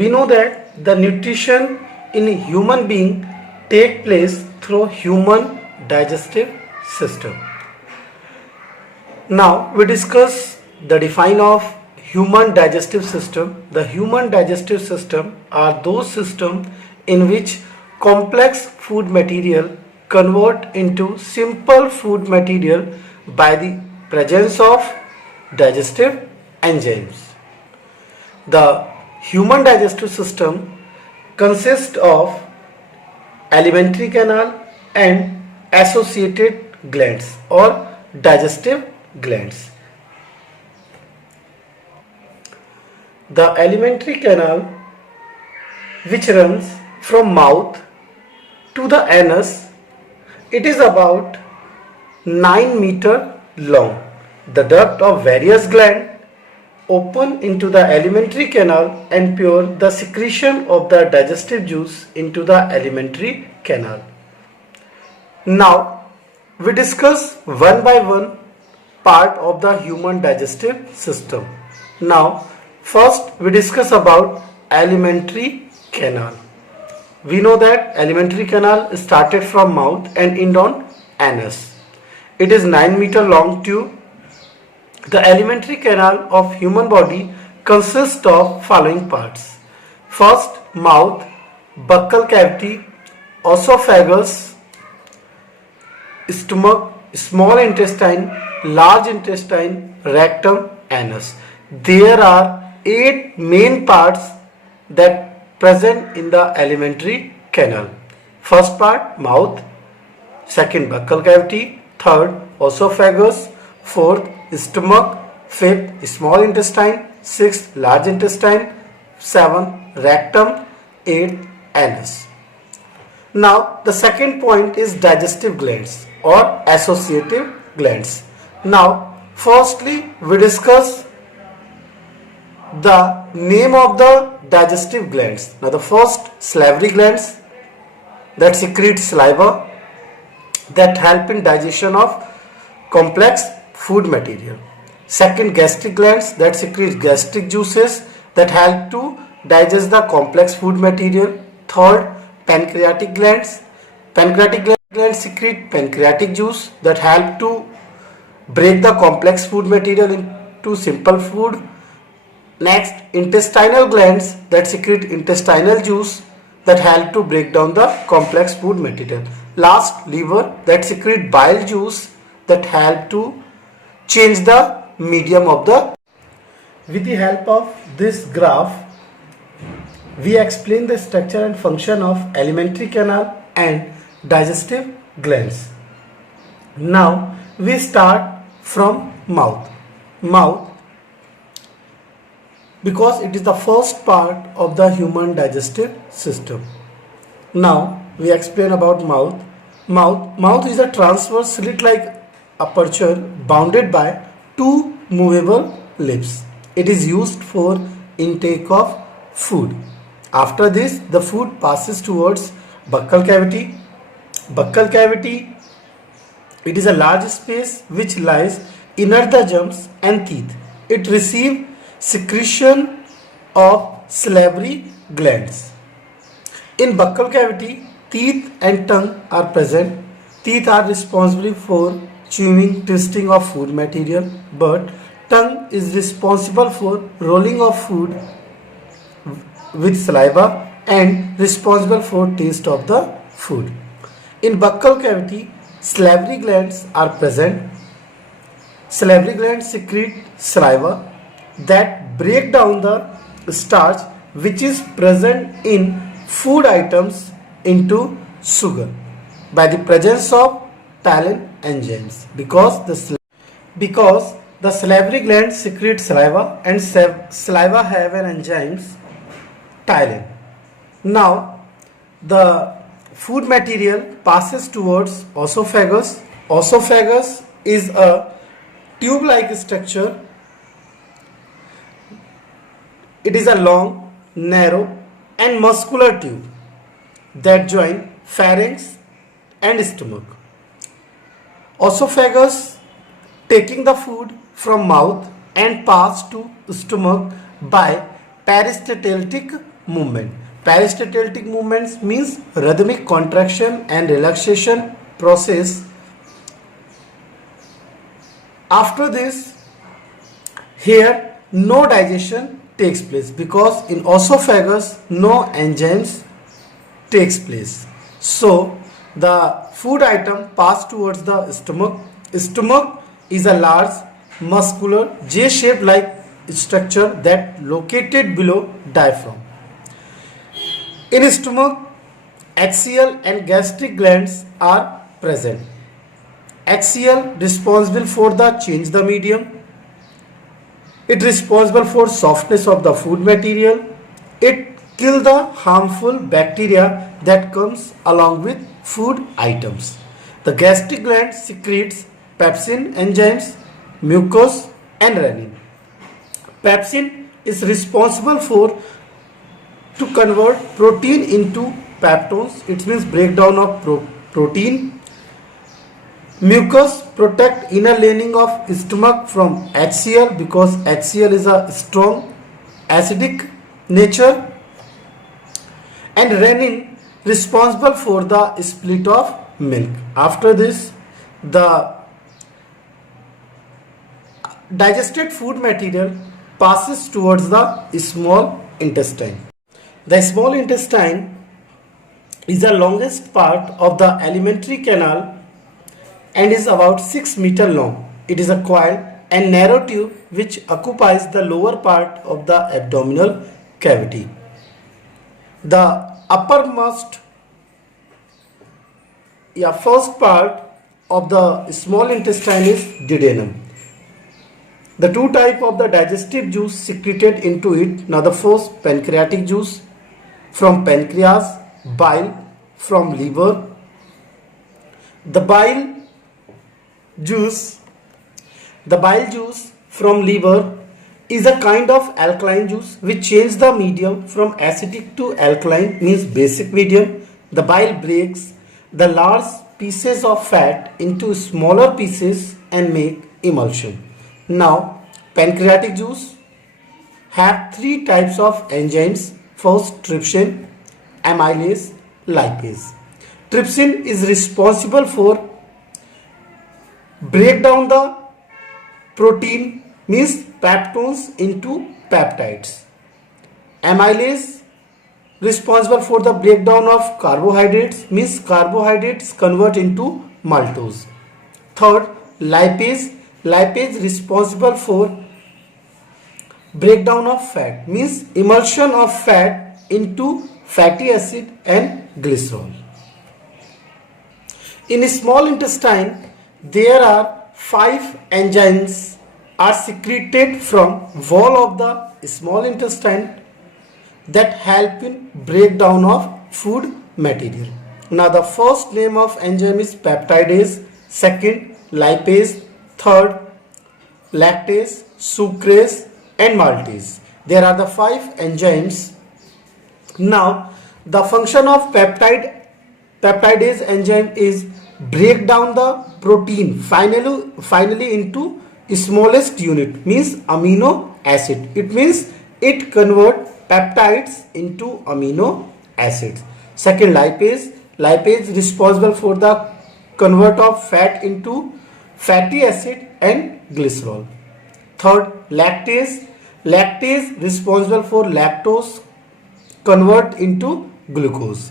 we know that the nutrition in a human being take place through human digestive system. Now we discuss the define of human digestive system. The human digestive system are those systems in which complex food material convert into simple food material by the presence of digestive enzymes. The human digestive system consists of alimentary canal and associated glands or digestive glands. The alimentary canal, which runs from mouth to the anus, it is about 9 meter long. The duct of various glands open into the alimentary canal and pour the secretion of the digestive juice into the alimentary canal. Now we discuss one by one part of the human digestive system. Now first we discuss about alimentary canal. We know that alimentary canal started from mouth and end on anus. It is 9 meter long tube. The alimentary canal of human body consists of following parts. First, mouth, buccal cavity, esophagus, stomach, small intestine, large intestine, rectum, anus. There are 8 main parts that present in the alimentary canal. First part, mouth. Second, buccal cavity. Third, esophagus. Fourth, stomach. Fifth, small intestine. Sixth, large intestine. Seventh, rectum. Eighth, anus. Now the second point is digestive glands or associative glands. Now firstly we discuss the name of the digestive glands. Now the first, salivary glands that secrete saliva that help in digestion of complex food material. Second, gastric glands that secrete gastric juices that help to digest the complex food material. Third, pancreatic glands. Pancreatic glands secrete pancreatic juice that help to break the complex food material into simple food. Next, intestinal glands that secrete intestinal juice that help to break down the complex food material. Last, liver that secrete bile juice that help to change the medium of the. With the help of this graph, we explain the structure and function of alimentary canal and digestive glands. Now we start from mouth. Mouth, because it is the first part of the human digestive system. Now we explain about mouth. Mouth is a transverse slit-like aperture bounded by 2 movable lips. It is used for intake of food. After this, the food passes towards buccal cavity. Buccal cavity, it is a large space which lies inner the gums and teeth. It receives secretion of salivary glands. In buccal cavity, teeth and tongue are present. Teeth are responsible for chewing, twisting of food material, but tongue is responsible for rolling of food with saliva and responsible for taste of the food. In buccal cavity, salivary glands are present. Salivary glands secrete saliva that break down the starch which is present in food items into sugar by the presence of ptyalin enzymes. Because the salivary glands secrete saliva and saliva have an enzymes ptyalin. Now the food material passes towards esophagus. Esophagus is a tube-like structure. It is a long, narrow and muscular tube that join pharynx and stomach. Esophagus taking the food from mouth and pass to stomach by peristaltic movement. Peristaltic movements means rhythmic contraction and relaxation process. After this, here no digestion takes place because in esophagus no enzymes takes place. So the food item pass towards the stomach. Stomach is a large muscular J-shaped like structure that located below diaphragm. In stomach, axial and gastric glands are present. Axial responsible for the change the medium. It responsible for softness of the food material. It kill the harmful bacteria that comes along with food items. The gastric gland secretes pepsin enzymes, mucus and renin. Pepsin is responsible for to convert protein into peptones. It means breakdown of protein. Mucus protect inner lining of stomach from HCl because HCl is a strong acidic nature, and renin responsible for the split of milk. After this, the digested food material passes towards the small intestine. The small intestine is the longest part of the alimentary canal and is about 6 meters long. It is a coiled and narrow tube which occupies the lower part of the abdominal cavity. The uppermost first part of the small intestine is duodenum. The two types of the digestive juice secreted into it. Now the first, pancreatic juice from pancreas, bile from liver. The bile juice from liver is a kind of alkaline juice which changes the medium from acidic to alkaline, means basic medium. The bile breaks the large pieces of fat into smaller pieces and make emulsion. Now pancreatic juice have three types of enzymes. First, trypsin, amylase, lipase. Trypsin is responsible for break down the protein, means peptones, into peptides. Amylase responsible for the breakdown of carbohydrates, means carbohydrates convert into maltose. Third, lipase responsible for breakdown of fat, means emulsion of fat into fatty acid and glycerol. In small intestine, there are 5 enzymes are secreted from wall of the small intestine that help in breakdown of food material. Now the first name of enzyme is peptidase, second lipase, third lactase, sucrase and maltase. There are the 5 enzymes. Now the function of peptidase enzyme is break down the protein finally into smallest unit, means amino acid. It means it convert peptides into amino acids. Second, lipase responsible for the convert of fat into fatty acid and glycerol. Third, lactase responsible for lactose convert into glucose.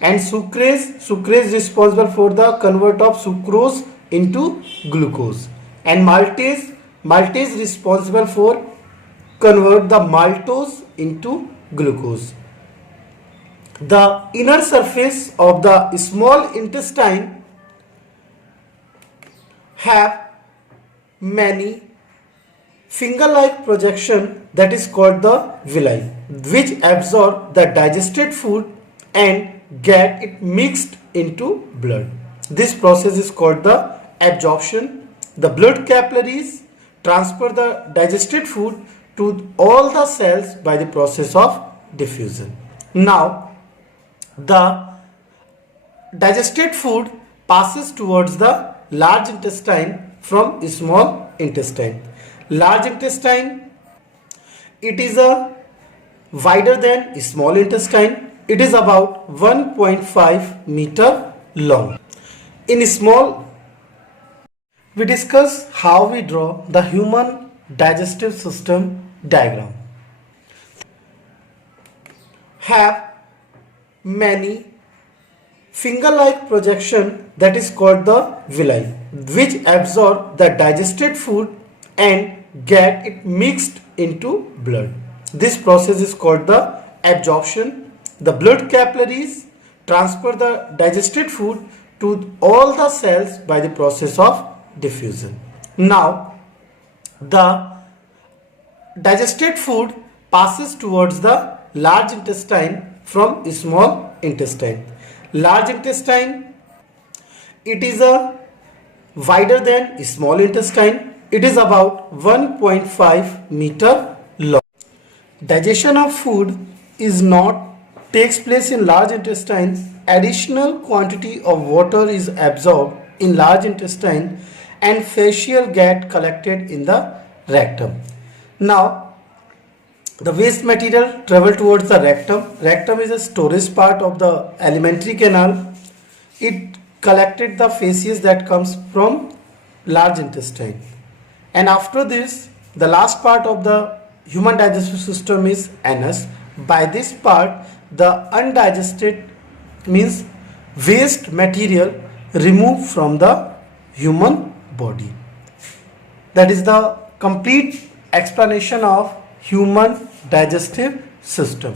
And sucrase responsible for the convert of sucrose into glucose. And maltase responsible for convert the maltose into glucose. The inner surface of the small intestine have many finger-like projection that is called the villi, which absorb the digested food and get it mixed into blood. This process is called the absorption. The blood capillaries transfer the digested food to all the cells by the process of diffusion. Now the digested food passes towards the large intestine from small intestine. Large intestine, it is a wider than small intestine. It is about 1.5 meter long. In small, we discuss how we draw the human digestive system diagram. Have many finger-like projection that is called the villi, which absorb the digested food and get it mixed into blood. This process is called the absorption. The blood capillaries transfer the digested food to all the cells by the process of diffusion. Now, the digested food passes towards the large intestine from small intestine. Large intestine, it is a wider than small intestine. It is about 1.5 meter long. Digestion of food is not takes place in large intestine. Additional quantity of water is absorbed in large intestine and facial get collected in the rectum. Now, the waste material travel towards the rectum. Rectum is a storage part of the alimentary canal. It collected the feces that comes from large intestine. And after this, the last part of the human digestive system is anus. By this part, the undigested means waste material removed from the human body. That is the complete explanation of human digestive system.